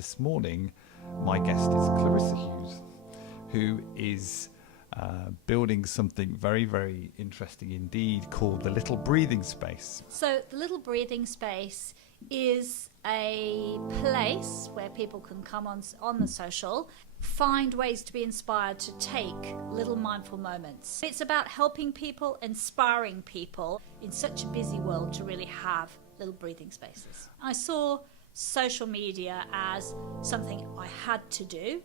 This morning, my guest is Clarissa Hughes, who is building something very, very interesting indeed called the Little Breathing Space. So the Little Breathing Space is a place where people can come on the social, find ways to be inspired to take little mindful moments. It's about helping people, inspiring people in such a busy world to really have little breathing spaces. I saw social media as something I had to do.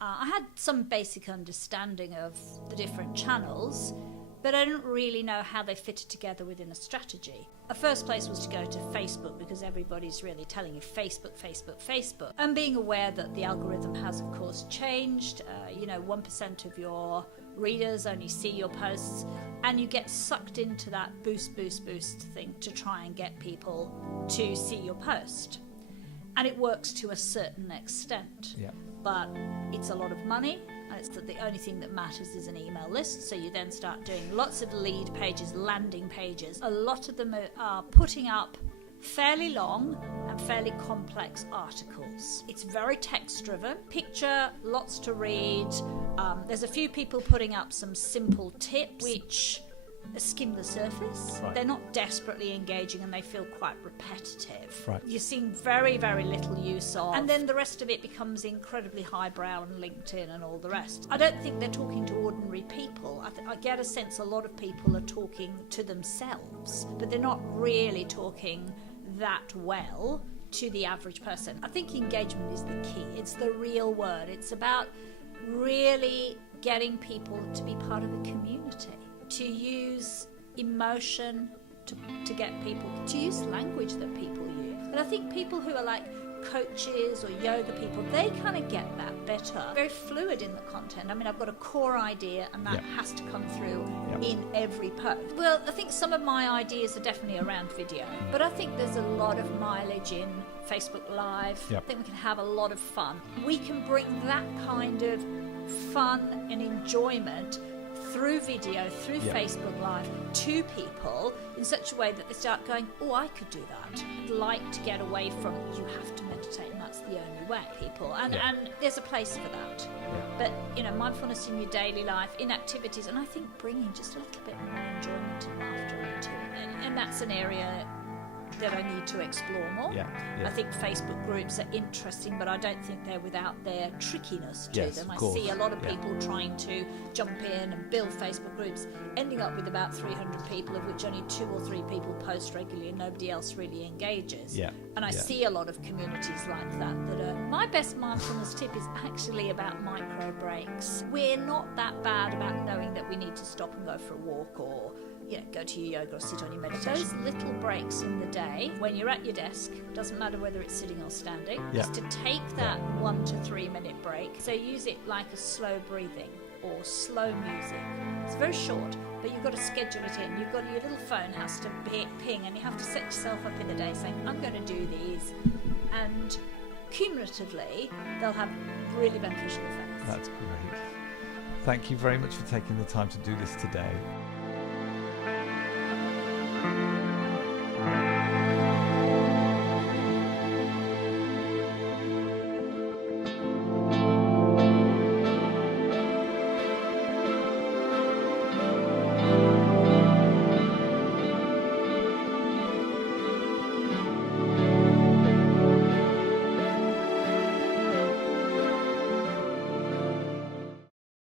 I had some basic understanding of the different channels, but I didn't really know how they fitted together within a strategy. A first place was to go to Facebook because everybody's really telling you Facebook, Facebook, Facebook. And being aware that the algorithm has, of course, changed. 1% of your readers only see your posts, and you get sucked into that boost thing to try and get people to see your post. And it works to a certain extent. Yeah. But it's a lot of money, and it's that the only thing that matters is an email list. So you then start doing lots of lead pages, landing pages. A lot of them are putting up fairly long and fairly complex articles. It's very text driven, picture, lots to read. There's a few people putting up some simple tips which skim the surface. Right. They're not desperately engaging and they feel quite repetitive. Right. You're seeing very, very little use of. And then the rest of it becomes incredibly highbrow and LinkedIn and all the rest. I don't think they're talking to ordinary people. I get a sense a lot of people are talking to themselves, but they're not really talking that well to the average person. I think engagement is the key. It's the real word. It's about really getting people to be part of a community, to use emotion to get people, to use language that people use. But I think people who are like coaches or yoga people, they kind of get that better. Very fluid in the content. I mean, I've got a core idea and that has to come through in every post. Well, I think some of my ideas are definitely around video, but I think there's a lot of mileage in Facebook Live. I think we can have a lot of fun. We can bring that kind of fun and enjoyment through video, through Facebook Live, to people in such a way that they start going, oh, I could do that. I'd like to get away from, you have to meditate and that's the only way, people. And there's a place for that. But, mindfulness in your daily life, in activities, and I think bringing just a little bit more enjoyment and laughter into it. And that's an area that I need to explore more. I think Facebook groups are interesting, but I don't think they're without their trickiness to them. I see a lot of people trying to jump in and build Facebook groups, ending up with about 300 people, of which only 2 or 3 people post regularly and nobody else really engages. And I see a lot of communities like that are... My best mindfulness tip is actually about micro breaks. We're not that bad about knowing that we need to stop and go for a walk or go to your yoga or sit on your meditation. Those little breaks in the day, when you're at your desk, doesn't matter whether it's sitting or standing, just to take that 1 to 3 minute break. So use it like a slow breathing or slow music. It's very short, but you've got to schedule it in. Your little phone has to ping, and you have to set yourself up in the day saying, I'm going to do these. And cumulatively, they'll have really beneficial effects. That's great. Thank you very much for taking the time to do this today.